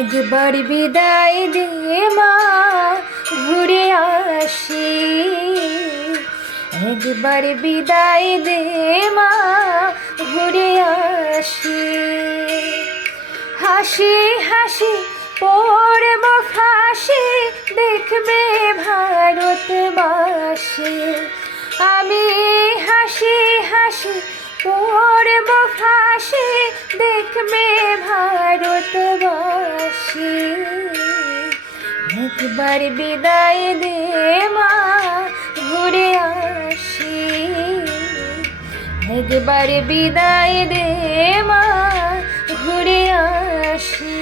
একবার বিদায় দে মা, ঘুরে আসি। একবার বিদায় দে মা, ঘুরে আসি। হাসি হাসি পড়ব ফাঁসি, দেখবে ভারতবাসী। আমি হাসি হাসি পড়ব ফাঁসি, দেখবে ভারতবাসী। একবার বিদায় দে মা, ঘুরে আসি। একবার বিদায় দে মা, ঘুরে আসি।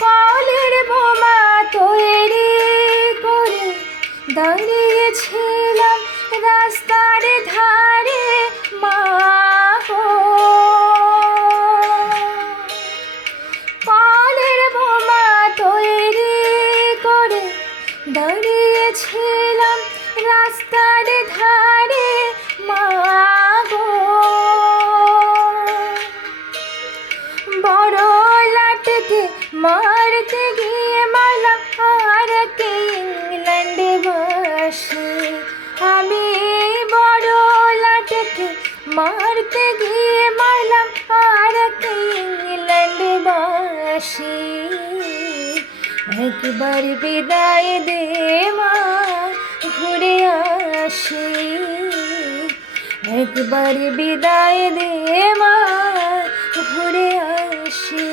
কলের বোমা তৈরি করে দাঁড়িয়েছিলাম রাস্তার ধারে মা গো। কলের বোমা তৈরি করে দাঁড়িয়েছিলাম রাস্তার ধারে মা গো। বড় লাটকে মারতে গিয়ে মারলাম আর কে ইংল্যান্ডে বাসে। আমি বড় লাটকে মারতে গিয়ে মারলাম আর কে ইংল্যান্ডে বাসে। একবার বিদায় দে মা, ঘুরে আসি। একবার বিদায় দে মা, ঘুরে আসি।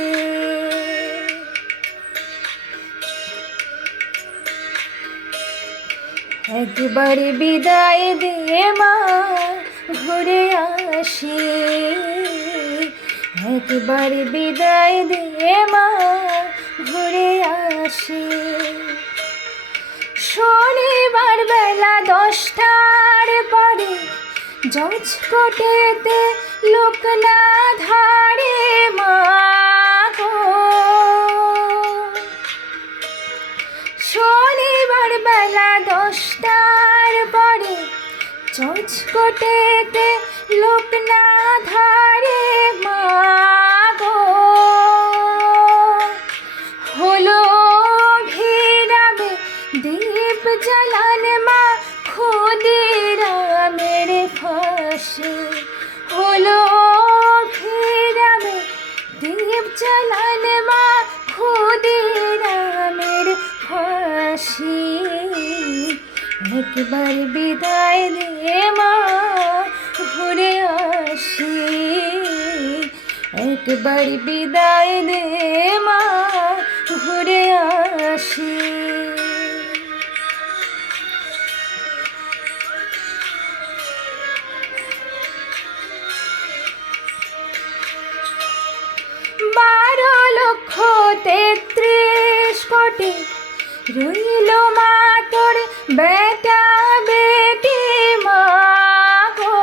একবার বিদায় দে মা, ঘুরে আসি। একবার বিদায় দে মা, ঘুরে আসি। শনিবার বেলা 10টার পরে জজ কোর্টেতে লোক না ধারে মা গো। শনিবার বেলা 10টার পরে জজ কোর্টেতে লোক না ধারে মা গো। হলো ভিড়াবে দীপ জ্বালান মা, ক্ষুদিরামের ফাঁসি। হলো ভিড়াবে দীপ জ্বালান মা, ক্ষুদিরামের ফাঁসি। একবার বিদায় দে মা, ঘুরে আসি। একবার বিদায় দে মা, ঘুরে আসি। বারো লক্ষ 33 কোটি রইল মা তোর বেটা বেটি মা গো।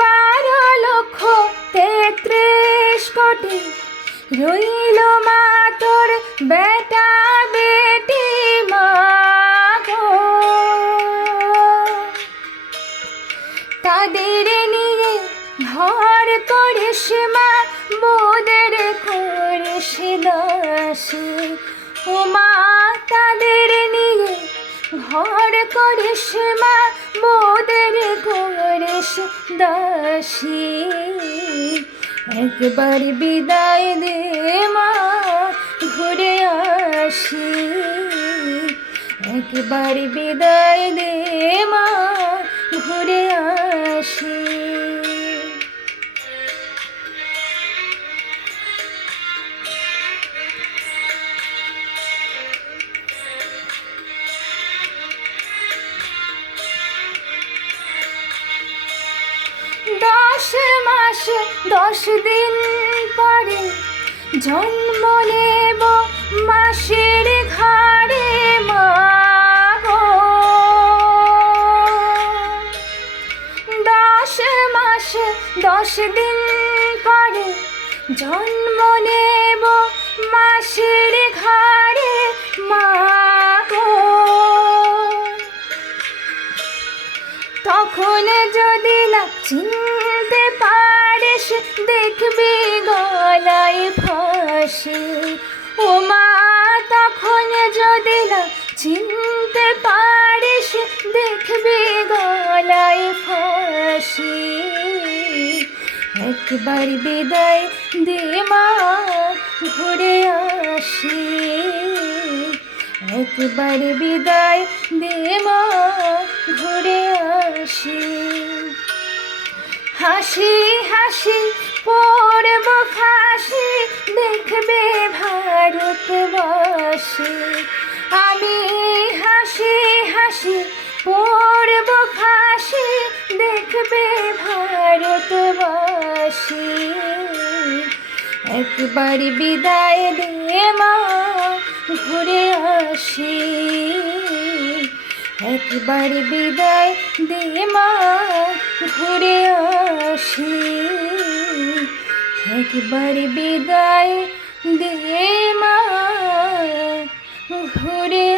12 লক্ষ 33 কোটি রইল মা তোর বেটা বেটি মা গো। তাদের নিয়ে ঘর করিস মা, মোদের করিস দাসী। ও মা তাদের নিয়ে ঘর করিস মা, মোদের করিস দাসী। একবার বিদায় দে মা, ঘুরে আসি। একবার বিদায় দে মা, ঘুরে আসি। 10 মাস 10 দিন পরে জন্ম নেব মাসের ঘরে মা গো। 10 মাস 10 দিন পরে জন্ম নেব মাসের ঘরে মা গো। তখন যদি না চিনতে পারিস দেখবি গলায় ফাঁসি। ও মা তখন যদি না চিনতে পারিস দেখবি গলায় ফাঁসি। একবার বিদায় দে মা ঘুরে আসি। একবার বিদায় দে মা ঘুরে আসি। হাসি হাসি পড়ব ফাঁসি দেখবে ভারতবাসী। আমি হাসি হাসি পড়ব ফাঁসি দেখবে ভারতবাসী। একবার বিদায় দে মা ঘুরে আসি। একবার বিদায় দে মা ঘুরে আসি। একবার বিদায় দে মা ঘুরে